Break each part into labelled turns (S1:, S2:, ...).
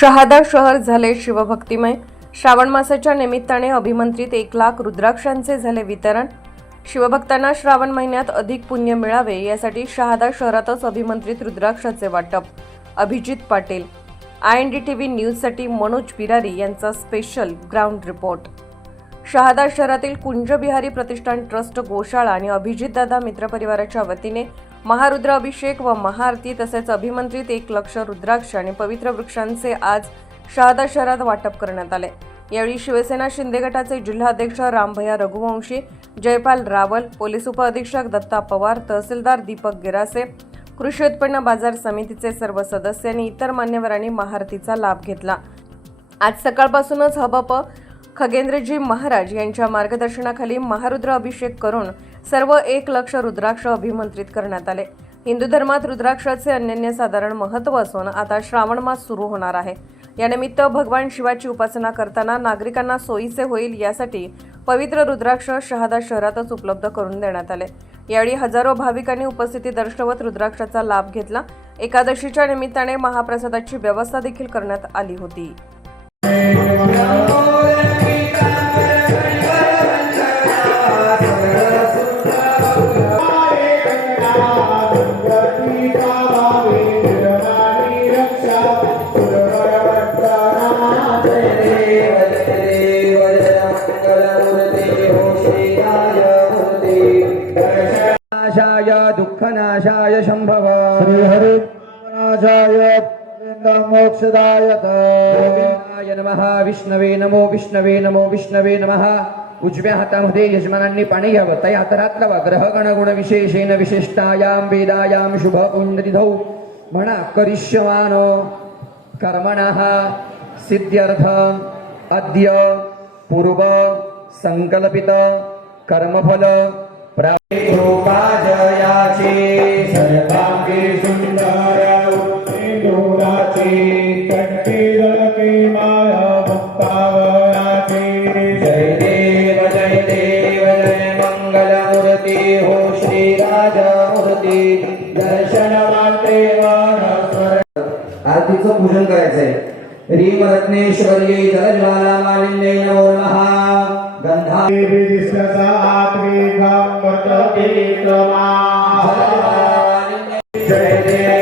S1: शहादा शहर झाले शिवभक्तिमय. श्रावण मासाच्या निमित्ताने अभिमंत्रित एक लाख रुद्राक्षांचे झाले वितरण. शिवभक्तांना श्रावण महिन्यात अधिक पुण्य मिळावे यासाठी शहादा शहरातच अभिमंत्रित रुद्राक्षाचे वाटप. Abhijit Patil I N D T V न्यूजसाठी मनोज बिरारी यांचा स्पेशल ग्राउंड रिपोर्ट. शहादा शहरातील कुंजबिहारी प्रतिष्ठान ट्रस्ट गोशाळा आणि अभिजितदादा मित्रपरिवाराच्या वतीने महारुद्र अभिषेक व महाआरती तसेच अभिमंत्रित एक लक्ष रुद्राक्ष आणि पवित्र वृक्षांचे आज शहादा शहरात वाटप करण्यात आले. यावेळी शिवसेना शिंदे गटाचे जिल्हाध्यक्ष रामभया रघुवंशी जयपाल रावल पोलीस उपअधीक्षक दत्ता पवार तहसीलदार दीपक गिरासे कृषी उत्पन्न बाजार समितीचे सर्व सदस्य आणि इतर मान्यवरांनी महाआरतीचा लाभ घेतला. आज सकाळपासूनच हबप खगेंद्रजी महाराज यांच्या मार्गदर्शनाखाली महारुद्र अभिषेक करून सर्व एक लक्ष रुद्राक्ष अभिमंत्रित करण्यात आले. हिंदू धर्मात रुद्राक्षाचे अनन्यसाधारण महत्त्व असून आता श्रावण मास सुरू होणार आहे. यानिमित्त भगवान शिवाची उपासना करताना नागरिकांना सोयीचे होईल यासाठी पवित्र रुद्राक्ष शहादा शहरातच उपलब्ध करून देण्यात आले. यावेळी हजारो भाविकांनी उपस्थिती दर्शवत रुद्राक्षाचा लाभ घेतला. एकादशीच्या निमित्ताने महाप्रसादाची व्यवस्था देखील करण्यात आली होती.
S2: दुःखनाशाय शम्भव।
S3: श्रीहरिनाशाय मोक्षदायक।
S2: गोविंदाय नमः विष्णवे नमो विष्णवे नमो विष्णवे नमः। उजव्या हातामध्ये यजमानांनी पाणी घ्यावं त्या हातरातला वा ग्रह गणगुण विशेषेण विशिष्टायां वेदायां शुभ पुण्यतिथौ म्हणा करिष्यमान कर्मणः सिद्ध्यर्थ अद्य पूर्व संकल्पित कर्मफल जयाचे आरतीचं पूजन करायचंय. रीम रत्नेश्वर्ये जलज्वाला मालिन्ये नमो नमः गंधा
S3: विदिशसा आत्मिकां वर्तते
S2: जय जय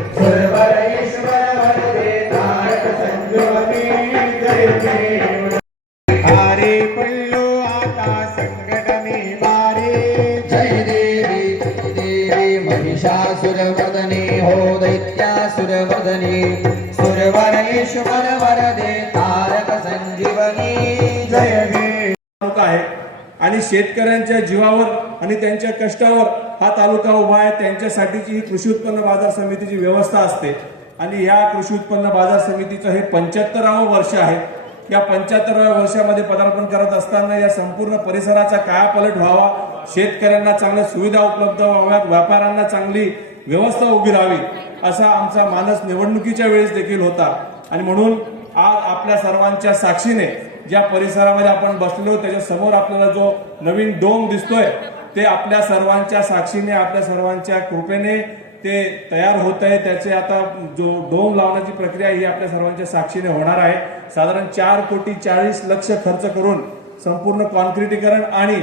S2: देवी हो दैत्यासुरमर्दनी सुरवरेश्वर वरदे तारक संजीवनी। जय
S4: तालुका आहे. आणि शेतकऱ्यांच्या जीवावर आणि त्यांच्या कष्टावर हा तालुका उभा आहे. त्यांच्यासाठीची ही कृषी उत्पन्न बाजार समितीची व्यवस्था असते. आणि या कृषी उत्पन्न बाजार समितीचं हे पंच्याहत्तरावं वर्ष आहे. या पंच्याहत्तराव्या वर्षामध्ये पदार्पण करत असताना या संपूर्ण परिसराचा कायापलट व्हावा. शेतकऱ्यांना चांगल्या सुविधा उपलब्ध व्हाव्यात व्यापाऱ्यांना चांगली व्यवस्था उभी राहावी असा आमचा मानस निवडणुकीच्या वेळेस देखील होता. आणि म्हणून आज आपल्या सर्वांच्या साक्षीने ज्या परिसरामध्ये आपण बसलो त्याच्यासमोर आपल्याला जो नवीन डोम दिसतोय ते आपल्या सर्वांच्या साक्षीने आपल्या सर्वांच्या कृपेने ते तयार होत आहे. त्याचे आता जो डोम लावण्याची प्रक्रिया ही आपल्या सर्वांच्या साक्षीने होणार आहे. साधारण चार कोटी चाळीस लक्ष खर्च करून संपूर्ण कॉन्क्रिटीकरण आणि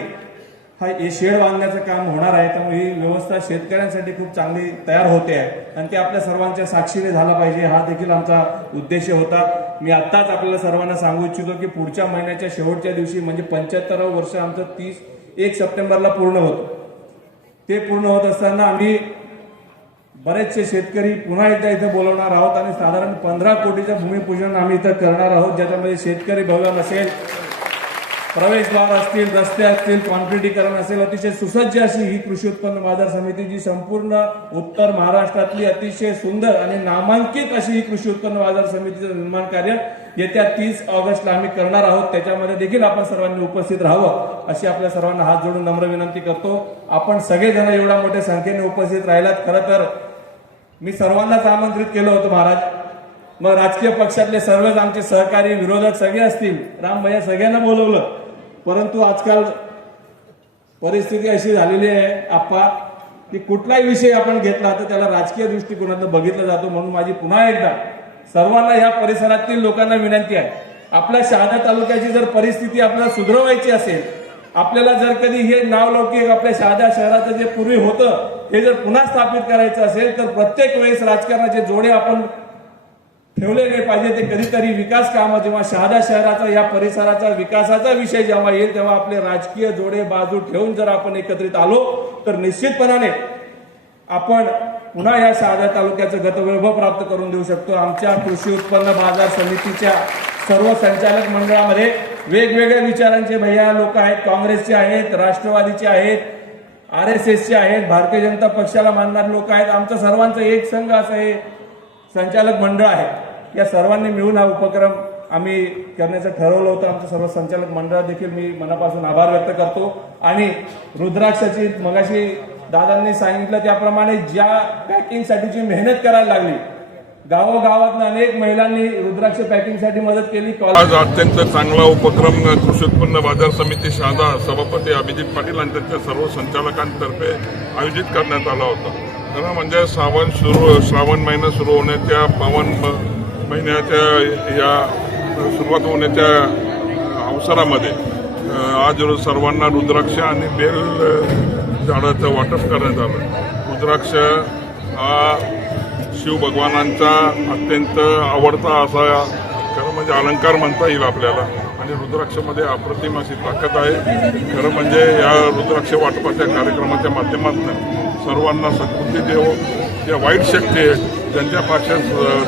S4: हा हे शेड बांधण्याचं काम होणार आहे. त्यामुळे ही व्यवस्था शेतकऱ्यांसाठी खूप चांगली तयार होते आहे. आणि ते आपल्या सर्वांच्या साक्षीने झाला पाहिजे हा देखील आमचा उद्देश होता. मी आत्ताच आपल्याला सर्वांना सांगू इच्छितो की पुढच्या महिन्याच्या शेवटच्या दिवशी म्हणजे पंच्याहत्तरावं वर्ष आमचं तीस एक सप्टेंबरला पूर्ण होतं. ते पूर्ण होत असताना आम्ही बरेचसे शेतकरी पुन्हा एकदा इथं बोलवणार आहोत आणि साधारण पंधरा कोटीचं भूमिपूजन आम्ही इथं करणार आहोत ज्याच्यामध्ये शेतकरी भवन असेल प्रवेशद्वार असतील रस्ते असतील कॉन्क्रिटीकरण असेल अतिशय सुसज्ज अशी ही कृषी उत्पन्न बाजार समिती जी संपूर्ण उत्तर महाराष्ट्रातली अतिशय सुंदर आणि नामांकित अशी ही कृषी उत्पन्न बाजार समितीचं निर्माण कार्य येत्या तीस ऑगस्टला आम्ही करणार आहोत. त्याच्यामध्ये देखील आपण सर्वांनी उपस्थित राहावं अशी आपल्या सर्वांना हात जोडून नम्र विनंती करतो. आपण सगळेजण एवढ्या मोठ्या संख्येने उपस्थित राहिलात. खरं तर मी सर्वांनाच आमंत्रित केलं होतं महाराज. मग राजकीय पक्षातले सर्वच आमचे सहकारी विरोधक सगळे असतील. राम भैया सगळ्यांना बोलवलं. परंतु आजकाल परिस्थिती अशी झालेली आहे आप्पा की कुठलाही विषय आपण घेतला तर त्याला राजकीय दृष्टिकोनातून बघितला जातो. म्हणून माझी पुन्हा एकदा सर्वांना या परिसरातील लोकांना विनंती आहे. आपल्या शहादा तालुक्याची जर परिस्थिती आपल्याला सुधरवायची असेल आपल्याला जर कधी हे नावलौकिक आपल्या शहादा शहराचं जे पूर्वी होतं हे जर पुन्हा स्थापित करायचं असेल तर प्रत्येक वेळेस राजकारणाचे जोडे आपण ठेवले नाही पाहिजे ते कधीतरी विकास कामं जेव्हा शहादा शहराचा या परिसराचा विकासाचा विषय जेव्हा येईल तेव्हा आपले राजकीय जोडे बाजू ठेवून जर आपण एकत्रित आलो तर निश्चितपणाने आपण पुन्हा या शहादा तालुक्याचं गतवैभव प्राप्त करून देऊ शकतो. आमच्या कृषी उत्पन्न बाजार समितीच्या सर्व संचालक मंडळामध्ये वेगवेगळ्या विचारांचे भैया लोक आहेत काँग्रेसचे आहेत राष्ट्रवादीचे आहेत आर एस एसचे आहेत भारतीय जनता पक्षाला मानणारे लोक आहेत. आमचं सर्वांचं एक संघ असं हे संचालक मंडळ आहे. या सर्वांनी मिळून हा उपक्रम आम्ही करण्याचं ठरवलं होतं. आमचं सर्व संचालक मंडळ देखील मी मनापासून आभार व्यक्त करतो. आणि रुद्राक्षाची मगाशी दादांनी सांगितलं त्याप्रमाणे ज्या पॅकिंगसाठीची मेहनत करायला लागली गावोगावातनं अनेक महिलांनी रुद्राक्ष पॅकिंगसाठी मदत केली
S5: आज अत्यंत चांगला उपक्रम कृषी उत्पन्न बाजार समिती शहादा सभापती अभिजित पाटील आणि त्यांच्या सर्व संचालकांतर्फे आयोजित करण्यात आला होता. खरं म्हणजे श्रावण सुरू श्रावण महिना सुरू होण्याच्या पावन महिन्याच्या या सुरुवात होण्याच्या अवसरामध्ये आज रोज सर्वांना रुद्राक्ष आणि बेल झाडाचं वाटप करण्यात आलं. रुद्राक्ष हा शिवभगवानांचा अत्यंत आवडता असा खरं म्हणजे अलंकार म्हणता येईल आपल्याला. आणि रुद्राक्षमध्ये अप्रतिम अशी ताकद आहे. खरं म्हणजे या रुद्राक्ष वाटपाच्या कार्यक्रमाच्या माध्यमातून सर्वांना सद्बुद्धी देव या वाईट शक्ती आहेत त्यांच्यापासून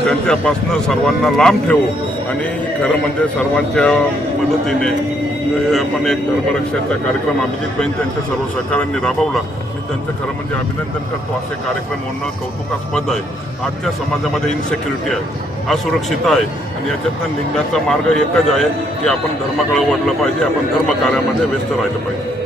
S5: त्यांच्यापासनं सर्वांना लांब ठेवू. आणि खरं म्हणजे सर्वांच्या मदतीने आपण एक धर्मरक्षाचा कार्यक्रम अभिजितबाईन त्यांच्या सर्व सहकाऱ्यांनी राबवला. मी त्यांचं खरं म्हणजे अभिनंदन करतो. असे कार्यक्रम होणं कौतुकास्पद आहे. आजच्या समाजामध्ये इन्सेक्युरिटी आहे. असुरक्षित आहे. आणि याच्यातनं निघण्याचा मार्ग एकच आहे की आपण धर्माकडे वळलं पाहिजे आपण धर्मकार्यामध्ये व्यस्त राहिलं पाहिजे.